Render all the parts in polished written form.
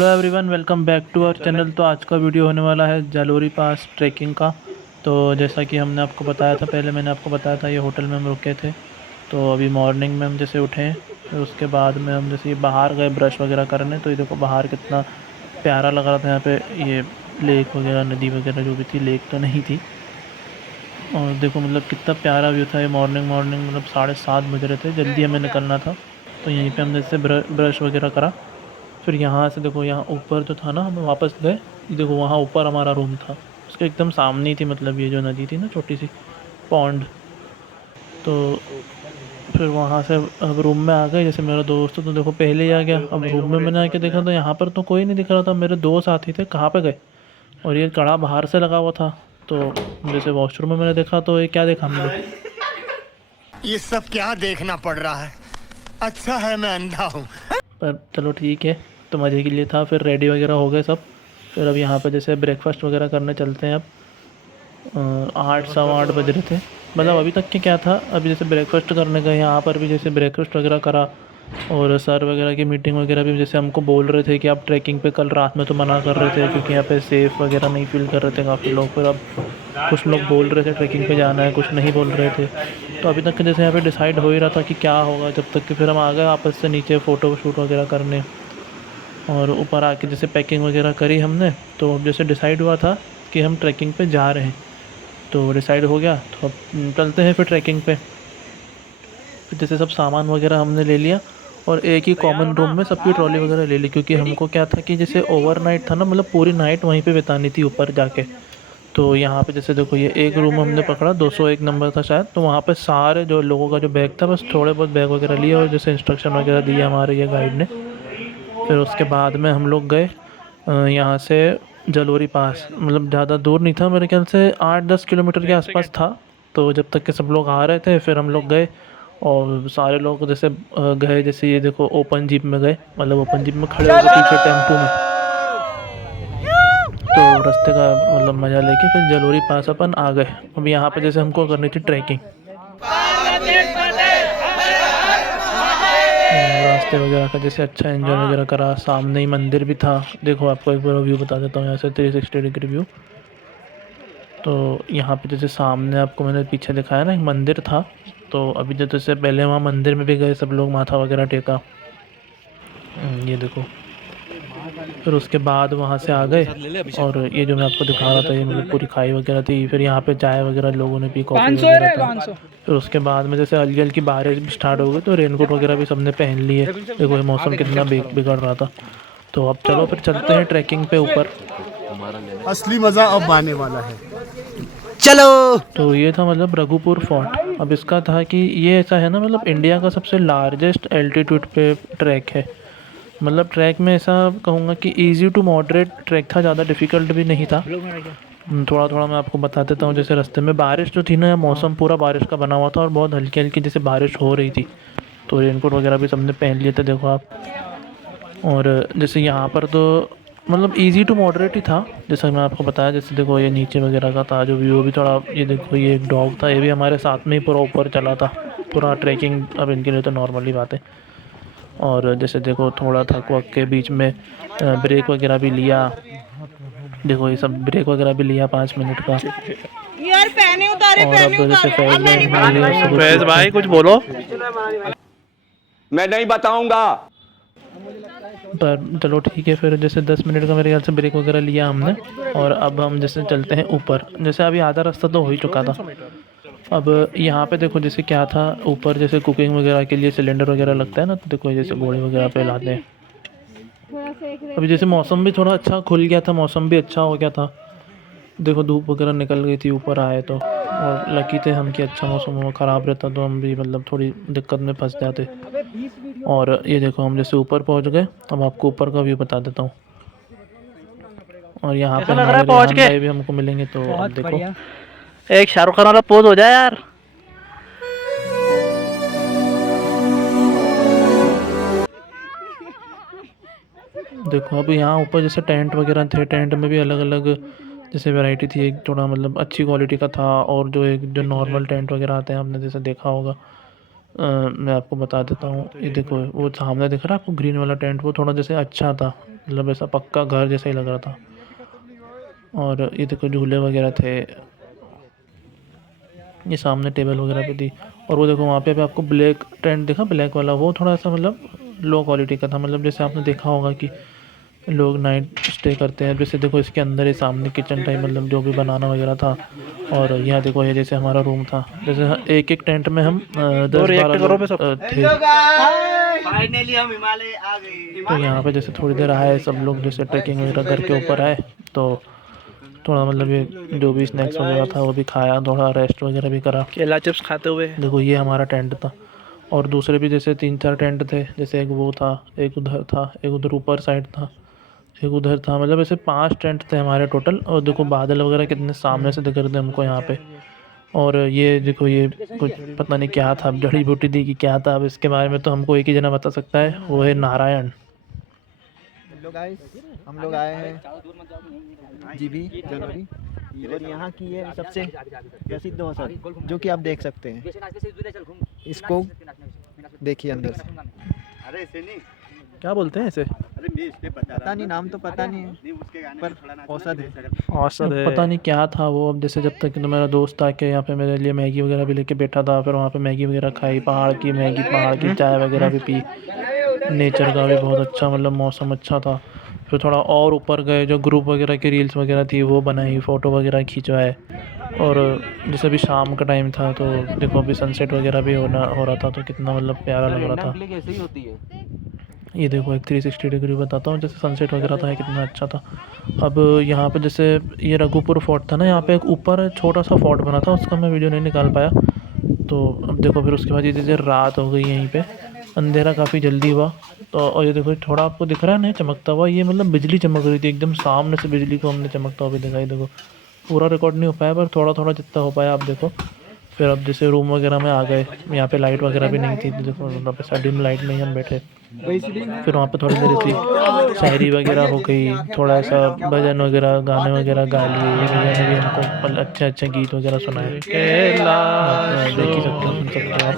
Hello everyone, welcome back to our channel. तो आज का वीडियो होने वाला है जालोरी पास ट्रैकिंग का। तो जैसा कि हमने आपको बताया था, पहले मैंने आपको बताया था ये होटल में हम रुके थे। तो अभी मॉर्निंग में हम जैसे उठे हैं, फिर उसके बाद में हम जैसे ये बाहर गए ब्रश वगैरह करने। तो ये देखो बाहर कितना प्यारा लग रहा था यहाँ पे, ये लेक वगैरह नदी वगैरह जो भी थी, लेक तो नहीं थी। और देखो मतलब कितना प्यारा व्यू था। ये मॉर्निंग मॉर्निंग मतलब 7:30 बज रहे थे, जल्दी हमें निकलना था। तो यहीं पे हमने जैसे ब्रश वगैरह करा। फिर यहाँ से देखो, यहाँ ऊपर जो था ना, हम वापस गए। देखो वहाँ ऊपर हमारा रूम था, उसके एकदम सामने ही थी, मतलब ये जो नदी थी ना, छोटी सी पॉन्ड। तो फिर वहाँ से अब रूम में आ गए। जैसे मेरा दोस्त तो देखो पहले ही आ गया। अब रूम में मैंने आके देखा तो यहाँ पर तो कोई नहीं दिख रहा था। मेरे दो साथी थे, कहाँ पे गए? और ये कड़ा बाहर से लगा हुआ था। तो जैसे वॉशरूम में मैंने देखा तो ये क्या देखा हमने, ये सब क्या देखना पड़ रहा है। अच्छा है मैं अंधा हूँ। पर चलो ठीक है, तो मज़े के लिए था। फिर रेडी वगैरह हो गए सब। फिर अब यहाँ पे जैसे ब्रेकफास्ट वगैरह करने चलते हैं अब। 8 सवा 8 बज रहे थे। मतलब अभी तक के क्या था, अभी जैसे ब्रेकफास्ट करने गए यहाँ पर भी, जैसे ब्रेकफास्ट वगैरह करा। और सर वगैरह की मीटिंग वगैरह भी जैसे हमको बोल रहे थे कि आप ट्रैकिंग पे कल रात में तो मना कर रहे थे, क्योंकि यहाँ पे सेफ़ वगैरह नहीं फील कर रहे थे काफ़ी लोग। फिर अब कुछ लोग बोल रहे थे ट्रैकिंग पे जाना है, कुछ नहीं बोल रहे थे। तो अभी तक के जैसे यहाँ पे डिसाइड हो ही रहा था कि क्या होगा, जब तक कि फिर हम आ गए आपस से नीचे फ़ोटो शूट वगैरह करने। और ऊपर आके जैसे पैकिंग वगैरह करी हमने। तो अब जैसे डिसाइड हुआ था कि हम ट्रैकिंग पे जा रहे हैं, तो डिसाइड हो गया। तो अब चलते हैं फिर ट्रैकिंग पे। फिर जैसे सब सामान वगैरह हमने ले लिया, और एक ही कॉमन रूम में सबकी ट्रॉली वगैरह ले ली, क्योंकि हमको क्या था कि जैसे ओवरनाइट था ना, मतलब पूरी नाइट वहीं पे बितानी थी ऊपर जाके। तो यहाँ पे जैसे देखो, ये एक रूम हमने पकड़ा, 201 नंबर था शायद। तो वहाँ पे सारे जो लोगों का जो बैग था, बस थोड़े बहुत बैग वगैरह लिए, और जैसे इंस्ट्रक्शन वगैरह दिए हमारे ये गाइड ने। फिर उसके बाद में हम लोग गए यहाँ से जलोरी पास। मतलब ज़्यादा दूर नहीं था, मेरे ख्याल से 8-10 किलोमीटर के आसपास था। तो जब तक के सब लोग आ रहे थे, फिर हम लोग गए। और सारे लोग जैसे गए, जैसे ये देखो ओपन जीप में गए, मतलब ओपन जीप में खड़े हो गए पीछे टेम्पू में। तो रास्ते का मतलब मज़ा लेके फिर जलोरी पास अपन आ गए। अब यहाँ पे जैसे हमको करनी थी ट्रैकिंग। रास्ते वगैरह का जैसे अच्छा एंजॉय वगैरह करा। सामने ही मंदिर भी था। देखो आपको एक बार व्यू बता देता हूँ यहाँ से, 360 डिग्री व्यू। तो यहाँ पे जैसे सामने आपको मैंने पीछे दिखाया ना, एक मंदिर था। तो अभी जैसे पहले वहाँ मंदिर में भी गए सब लोग, माथा वगैरह टेका। ये देखो। फिर उसके बाद वहाँ से आ गए। और ये जो मैं आपको दिखा रहा था, ये मतलब पूरी खाई वगैरह थी। फिर यहाँ पे चाय वगैरह लोगों ने पी, कॉफ़ी वगैरह था। फिर उसके बाद में जैसे हल्की हल्की बारिश भी स्टार्ट हो गई, तो रेनकोट वगैरह भी सबने पहन लिए। देखो ये मौसम कितना बिगड़ रहा था। तो अब चलो फिर चलते हैं ट्रैकिंग पे ऊपर। असली मजा अब आने वाला है। तो ये था मतलब रघुपुर फोर्ट। अब इसका था कि ये ऐसा है ना, मतलब इंडिया का सबसे लार्जेस्ट एल्टीट्यूड पे ट्रैक है। मतलब ट्रैक में ऐसा कहूँगा कि इजी टू मॉडरेट ट्रैक था, ज़्यादा डिफ़िकल्ट भी नहीं था। थोड़ा थोड़ा मैं आपको बता देता हूँ। जैसे रास्ते में बारिश जो थी ना, मौसम पूरा बारिश का बना हुआ था, और बहुत हल्की हल्की जैसे बारिश हो रही थी। तो रेनकोट वगैरह भी सबने पहन लिए थे, देखो आप। और जैसे यहाँ पर तो मतलब इजी टू मॉडरेट ही था, जैसा मैं आपको बताया। जैसे देखो ये नीचे वगैरह का था जो व्यू भी थोड़ा, ये देखो ये एक डॉग था, ये भी हमारे साथ में ही पूरा ऊपर चला था। पूरा ट्रैकिंग अब इनके लिए तो नॉर्मली बात है। और जैसे देखो थोड़ा थक वक के बीच में ब्रेक वगैरह भी लिया। देखो ये सब ब्रेक वगैरह भी लिया 5 मिनट का। यार और अब जैसे पहने फैज भाई उतारे हमारे लिए उससे कुछ फैज पूछे। भाई कुछ बोलो। मैं नहीं बताऊंगा। पर चलो ठीक है, फिर जैसे 10 मिनट का मेरे ख्याल से ब्रेक वगैरह लिया हमने। और अब हम जैसे चलते हैं ऊपर। जैसे अभी आधा रास्ता तो हो ही चुका था। अब यहाँ पे देखो जैसे क्या था, ऊपर जैसे कुकिंग वगैरह के लिए सिलेंडर वगैरह लगता है ना, तो देखो जैसे घोड़े वगैरह पे लाते हैं। अभी जैसे मौसम भी थोड़ा अच्छा खुल गया था, मौसम भी अच्छा हो गया था। देखो धूप वगैरह निकल गई थी ऊपर आए तो। और लकी थे हम कि अच्छा मौसम हुआ, ख़राब रहता तो हम भी मतलब थोड़ी दिक्कत में फंस जाते। और ये देखो हम जैसे ऊपर पहुंच गए। अब आपको ऊपर का व्यू बता देता हूँ। और यहाँ पे कैसा लग रहा है हमारे पहुंच रेहान के? भाई भी हमको मिलेंगे, तो अब देखो। एक शाहरुख खान वाला पोज हो जाए यार। देखो अब यहाँ ऊपर जैसे टेंट वगैरह थे, टेंट में भी अलग अलग जैसे वैरायटी थी। एक थोड़ा मतलब अच्छी क्वालिटी का था, और जो एक जो नॉर्मल टेंट वगैरह आते हैं आपने जैसे देखा होगा। मैं आपको बता देता हूँ। ये देखो वो सामने दिख रहा है आपको ग्रीन वाला टेंट, वो थोड़ा जैसे अच्छा था। मतलब ऐसा पक्का घर जैसा ही लग रहा था। और ये देखो झूले वगैरह थे, ये सामने टेबल वगैरह भी थी। और वो देखो वहाँ पे आपको ब्लैक टेंट दिखा, ब्लैक वाला, वो थोड़ा सा मतलब लो क्वालिटी का था। मतलब जैसे आपने देखा होगा कि लोग नाइट स्टे करते हैं, जैसे देखो इसके अंदर ही सामने किचन टाइप मतलब जो भी बनाना वगैरह था। और यहाँ देखो ये जैसे हमारा रूम था, जैसे एक एक टेंट में हम 10-12 लोग थे। फाइनली हम हिमालय आ गए। तो यहाँ पे जैसे थोड़ी देर आए सब लोग, जैसे ट्रैकिंग वगैरह करके ऊपर आए, तो थोड़ा मतलब ये जो भी स्नैक्स वगैरह था वो भी खाया, थोड़ा रेस्ट वगैरह भी करा। केला चिप्स खाते हुए। देखो ये हमारा टेंट था। और दूसरे भी जैसे 3-4 टेंट थे, जैसे एक वो था, एक उधर था, एक उधर ऊपर साइड था, एक उधर था। मतलब ऐसे 5 टेंट थे हमारे टोटल। और देखो बादल वगैरह कितने सामने से दिख रहे थे हमको यहाँ पे। और ये देखो ये कुछ पता नहीं क्या था, अब जड़ी बूटी थी कि क्या था, अब इसके बारे में तो हमको एक ही जना बता सकता है, वो है नारायण। हेलो गाइस, हम लोग आए हैं जीबी जनवरी, और यहाँ की ये सबसे प्रसिद्ध होटल जो कि आप देख सकते हैं। इसको देखिए अंदर से। क्या बोलते हैं इसे? पता नहीं, नाम तो पता नहीं है, पर औसत है। औसत है, पता नहीं क्या था वो। अब जैसे जब तक तो मेरा दोस्त आके यहाँ पे मेरे लिए मैगी वगैरह भी लेके बैठा था, फिर वहाँ पे मैगी वगैरह खाई, पहाड़ की मैगी, पहाड़ की चाय वगैरह भी पी। नेचर का भी बहुत अच्छा मतलब मौसम अच्छा था। फिर थोड़ा और ऊपर गए, जो ग्रुप वगैरह की रील्स वगैरह थी वो बनाई, फ़ोटो वगैरह खिंचवाए। और जैसे अभी शाम का टाइम था तो देखो अभी सनसेट वगैरह भी हो रहा था, तो कितना मतलब प्यारा लग रहा था। ये देखो एक 360 डिग्री बताता हूँ, जैसे सनसेट वगैरह था, कितना अच्छा था। अब यहाँ पे जैसे ये रघुपुर फोर्ट था ना, यहाँ पे एक ऊपर छोटा सा फोर्ट बना था, उसका मैं वीडियो नहीं निकाल पाया। तो अब देखो फिर उसके बाद ये जैसे रात हो गई, यहीं पे अंधेरा काफ़ी जल्दी हुआ। तो और ये देखो थोड़ा आपको दिख रहा है ना चमकता हुआ, ये मतलब बिजली चमक रही थी एकदम सामने से, बिजली को हमने चमकता हुआ भी दिखाई। देखो पूरा रिकॉर्ड नहीं हो पाया, पर थोड़ा थोड़ा जितना हो पाया आप देखो। फिर अब जैसे रूम वगैरह में आ गए, यहाँ पे लाइट वगैरह भी नहीं थी, तो देखो वहाँ पे डिम लाइट में ही हम बैठे। फिर वहाँ पे थोड़ी देर ऐसी शायरी वगैरह हो गई, थोड़ा सा भजन वगैरह, गाने वगैरह गा लिए। ये भैया ने भी हमको मतलब अच्छे अच्छे गीत वगैरह सुनाए। आप देख ही सकते हो, सुन सकते हो आप।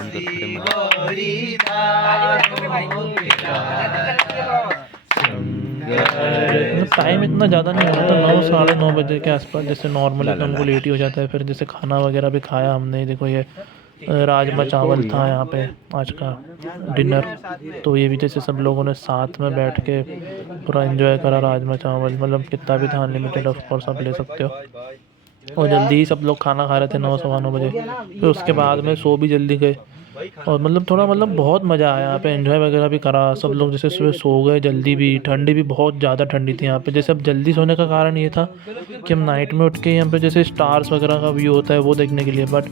टाइम इतना ज़्यादा नहीं हुआ था, 9-9:30 बजे के आसपास, जैसे नॉर्मली तो हमको लेट ही हो जाता है। फिर जैसे खाना वगैरह भी खाया हमने, देखो ये राजमा चावल था यहाँ पे आज का डिनर। तो ये भी जैसे सब लोगों ने साथ में बैठ के पूरा एंजॉय करा राजमा चावल। मतलब कितना भी था, अनलिमिटेड ऑफ कोर्स आप ले सकते हो। और जल्दी ही सब लोग खाना खा रहे थे, 9-9:15 बजे। फिर उसके बाद में सो भी जल्दी गए। और मतलब थोड़ा मतलब बहुत मज़ा आया यहाँ पे, एंजॉय वगैरह भी करा सब लोग। जैसे सुबह सो गए जल्दी भी, ठंडी भी बहुत ज़्यादा ठंडी थी यहाँ पे। जैसे अब जल्दी सोने का कारण ये था कि हम नाइट में उठ के यहाँ पे जैसे स्टार्स वगैरह का व्यू होता है वो देखने के लिए, बट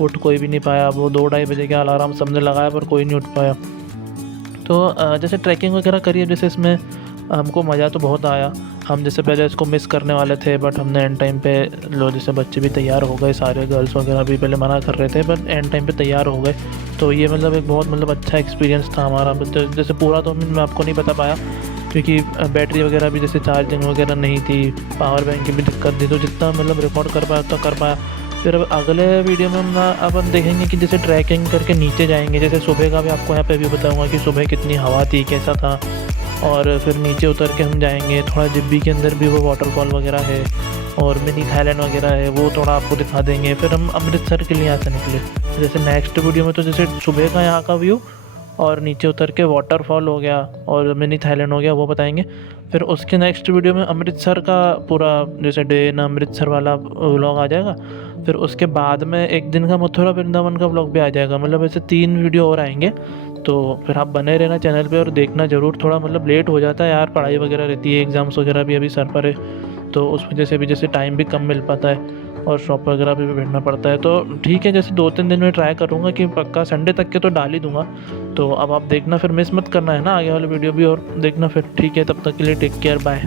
उठ कोई भी नहीं पाया। वो 2-2:30 बजे के अलार्म सबने लगाया पर कोई नहीं उठ पाया। तो जैसे ट्रैकिंग वगैरह करी, जैसे इसमें हमको मज़ा तो बहुत आया। हम जैसे पहले इसको मिस करने वाले थे, बट हमने एंड टाइम पे जैसे बच्चे भी तैयार हो गए, सारे गर्ल्स वगैरह भी पहले मना कर रहे थे, बट एंड टाइम पे तैयार हो गए। तो ये मतलब एक बहुत मतलब अच्छा एक्सपीरियंस था हमारा। जैसे पूरा तो मैं आपको नहीं बता पाया, क्योंकि बैटरी वगैरह भी जैसे चार्जिंग वगैरह नहीं थी, पावर बैंक की भी दिक्कत थी। तो जितना मतलब रिकॉर्ड कर पाया तो कर पाया। फिर अब अगले वीडियो में हम देखेंगे कि जैसे ट्रैकिंग करके नीचे जाएंगे। जैसे सुबह का भी आपको यहाँ पे भी बताऊँगा कि सुबह कितनी हवा थी, कैसा था। और फिर नीचे उतर के हम जाएंगे, थोड़ा जिब्बी के अंदर भी वो वाटरफॉल वगैरह है और मिनी थाईलैंड वगैरह है, वो थोड़ा आपको दिखा देंगे। फिर हम अमृतसर के लिए यहाँ से निकले। जैसे नेक्स्ट वीडियो में तो जैसे सुबह का यहाँ का व्यू और नीचे उतर के वाटरफॉल हो गया और मिनी थाईलैंड हो गया, वो बताएंगे। फिर उसके नेक्स्ट वीडियो में अमृतसर का पूरा जैसे डे ना अमृतसर वाला व्लॉग आ जाएगा। फिर उसके बाद में एक दिन का मथुरा वृंदावन का व्लॉग भी आ जाएगा। मतलब ऐसे 3 वीडियो और आएंगे। तो फिर आप बने रहना चैनल पे और देखना ज़रूर। थोड़ा मतलब लेट हो जाता है यार, पढ़ाई वगैरह रहती है, एग्ज़ाम्स वगैरह भी अभी सर पर है, तो उस वजह से भी जैसे टाइम भी कम मिल पाता है और शॉप वगैरह पे भी बैठना पड़ता है। तो ठीक है, जैसे 2-3 दिन में ट्राई करूँगा कि पक्का संडे तक के तो डाल ही दूँगा। तो अब आप देखना, फिर मिस मत करना है ना आगे वाले वीडियो भी, और देखना फिर। ठीक है, तब तक के लिए टेक केयर, बाय।